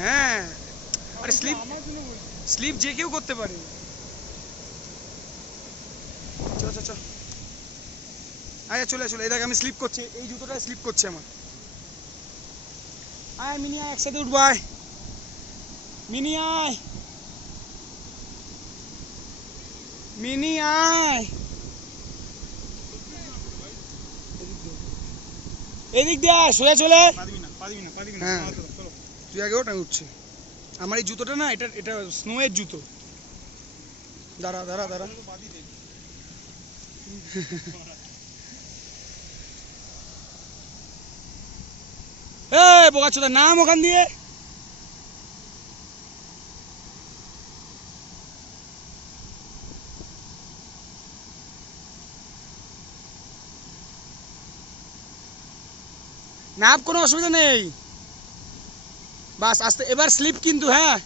হ্যাঁ, আরে slip slip যে কেউ করতে পারে। চল চল চল, আচ্ছা চলে চলে, এই দেখ আমি স্লিপ করছি, এই জুতোটা স্লিপ করছে আমার। আয় মিনি আয়, একসাথে উঠবো, আয় মিনি আয়, মিনি আয়, এদিক দিয়ে আয়, সোজা চলে। হ্যাঁ তুই আগে ওটা উঠছি। আমার এই জুতোটা না, এটা এটা স্নোয়ের জুতো। দাঁড়া দাঁড়া দাঁড়া, এ বোকাচোদা নাম ওখান দিয়ে। নাম, কোনো অসুবিধা নেই, বাস আস্তে। এবার স্লিপ কিন্তু, হ্যাঁ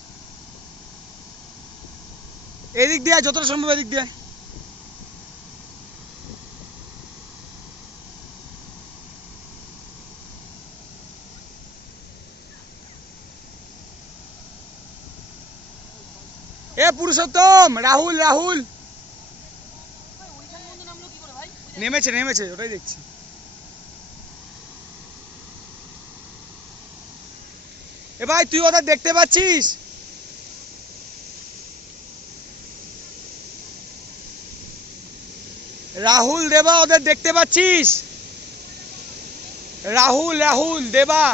এদিক দিয়ে যতটা সম্ভব এদিক দিয়ে। এ পুরুষোত্তম, রাহুল রাহুল নেমেছে নেমেছে, ওটাই দেখছি। এ ভাই তুই ওদের দেখতে পাচ্ছিস? রাহুল দেবা ওদের দেখতে পাচ্ছিস? রাহুল রাহুল দেবা।